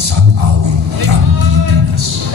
pambansang awit ng Pilipinas.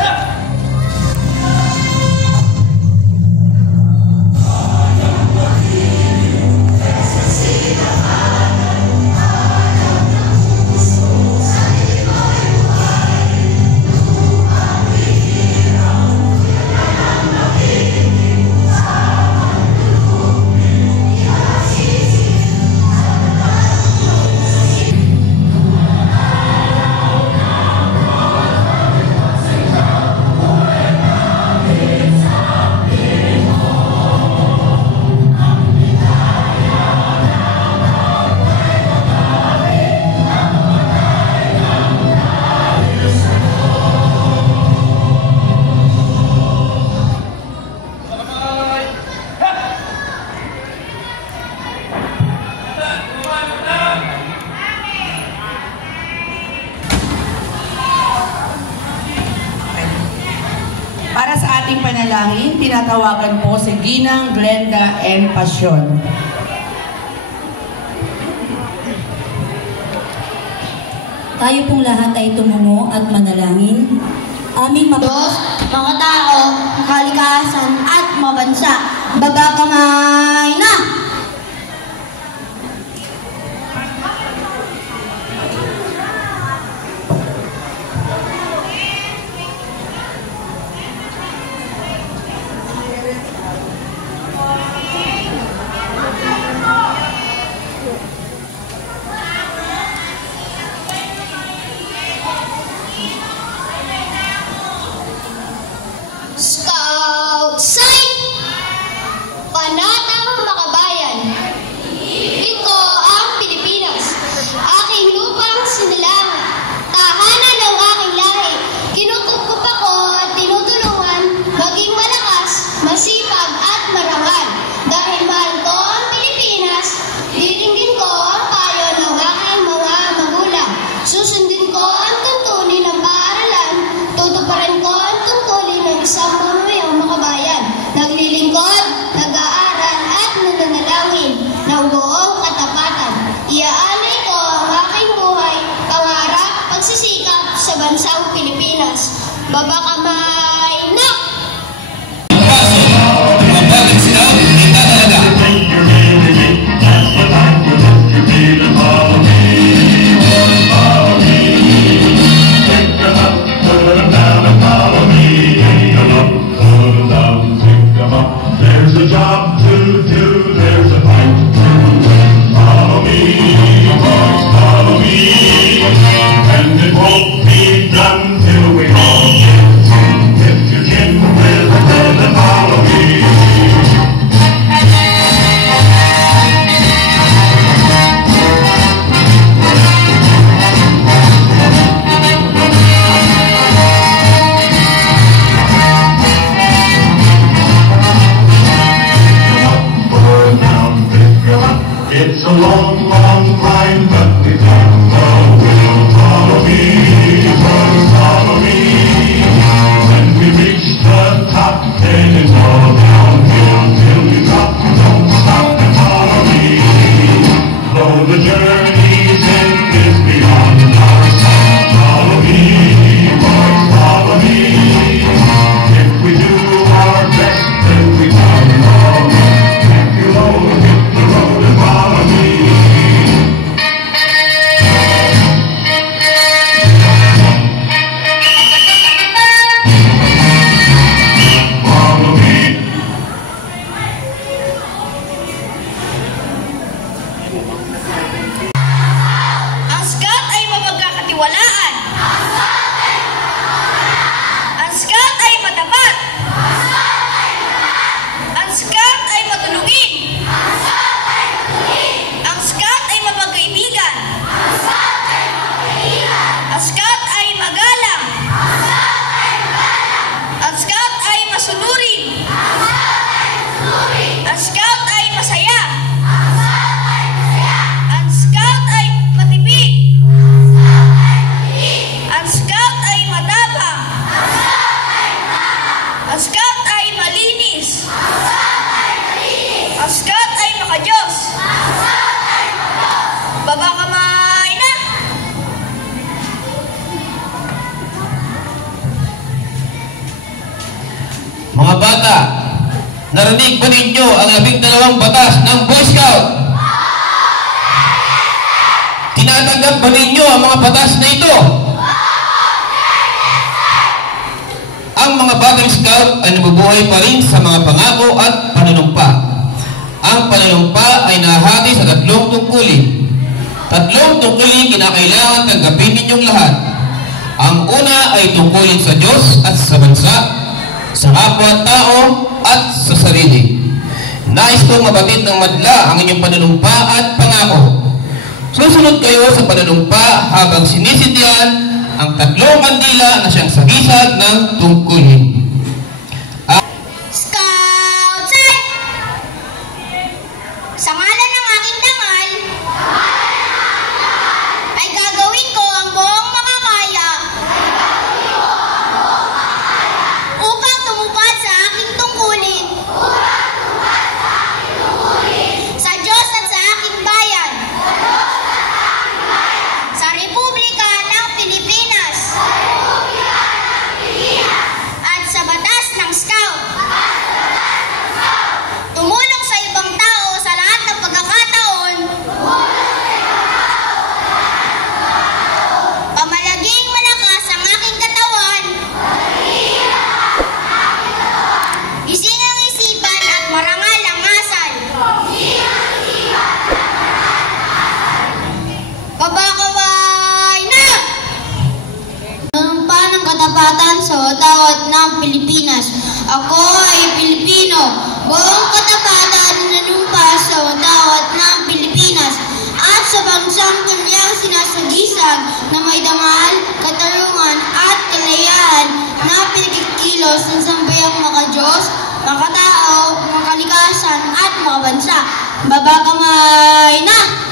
Para sa ating panalangin, tinatawagan po si Ginang Glenda N. Pasyon. Tayo pong lahat ay tumungo at manalangin. Aming Diyos, mga tao, kalikasan at mabansa, baba kamay na! Scout Sign! Panatang makabayan! Ito ang Pilipinas, aking lupang sinilangan, tahanan ng aking lahi. Kinukukup ako at tinutulungan, maging malakas, masipag at marangal. Dahil mahal ko ang Pilipinas, diringgin ko ang payo ng aking mga magulang. Susundin ko ang tuntunin ng paaralan, tutuparin ko ang tungkulin ng isang mamayang makabayan. Naglilingkod, nag-aaral at nananalangin ng buong katapatan. Iaalay ko ang aking buhay, pangarap, pagsisikap sa bansang Pilipinas. Baba kamay na! There's a job to do, there's a fight to win. Follow me, boys, follow me. And it won't be done till we all get to Narinig ba ninyo ang 12 batas ng Boy Scout? Tinatanggap ba ninyo ang mga batas na ito? Ang mga batang scout ay nabubuhay pa rin sa mga pangako at panunumpa. Ang panunumpa ay nahati sa 3 tungkulin. 3 tungkulin kinakailangan tanggapin ninyong lahat. Ang una ay tungkulin sa Diyos at sa bansa, sa kapwa-tao at sa sarili. Nais kong mabatid ng madla ang inyong panunumpa at pangako. Susunod kayo sa panunumpa habang sinisindihan ang 3 kandila na siyang sagisag ng tungkulin. Scout Side! Sa ngalan ng aking dangal, ay gagawin ko ang buong makakaya upang tumupad sa aking tungkulin sa Diyos at sa aking bayan, sa Republika ng Pilipinas, at sa batas ng Scout. Tumulong sa ibang tao sa lahat ng pagkakataon. Pamalaging malakas ang aking katawan. Gising ang isipan at marangal ang asal. Kabakabay na! Nanumpa ng katapatan sa watawat ng Pilipinas. Ako ay Pilipino. Buong katapatan nanumpa sa watawat ng Pilipinas at sa bansang kanyang sinasagisag na may dangal, katarungan at kalayaan na pinagkikilos ng sambayang makadiyos, makatao, makalikasan at makabansa. Babakamay na!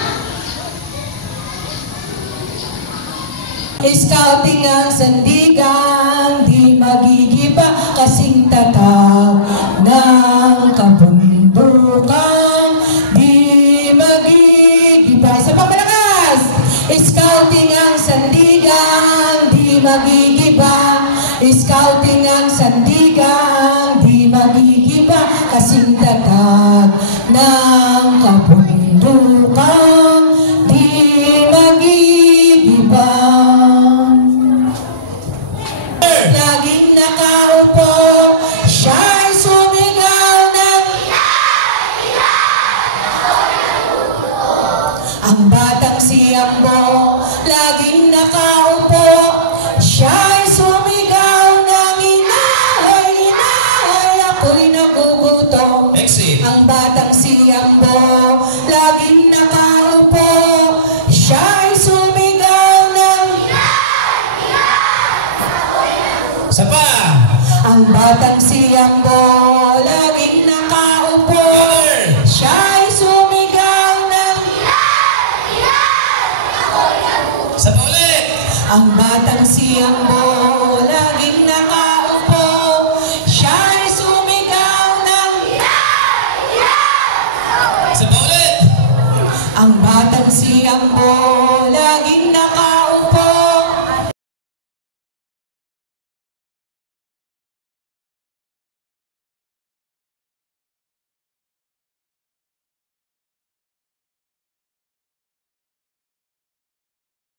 Scouting ang sandigan, di magigiba kasing tatag ng kabundukan. Di magigiba. Isa pa malakas! Scouting ang sandigan, di magigiba. Scouting ang sandigan, di magigiba kasing tatag ng kabundukan. Di magigiba. Laging nakaupo, siya'y sumigaw ng ang batang si Ambo. Laging nakaupo, siya'y sumigaw ng inahay, inahay, ako'y nagugutom. Ang batang si Ambo, laging nakaupo, siya'y sumigaw ng Isa pa! ang batang si Ambo, laging nakaupo, siya'y sumigaw ng Isa pa ulit! ang batang si Ambo, laging nakaupo, siya'y sumigaw ng Isa pa ulit! ang batang si Ambo,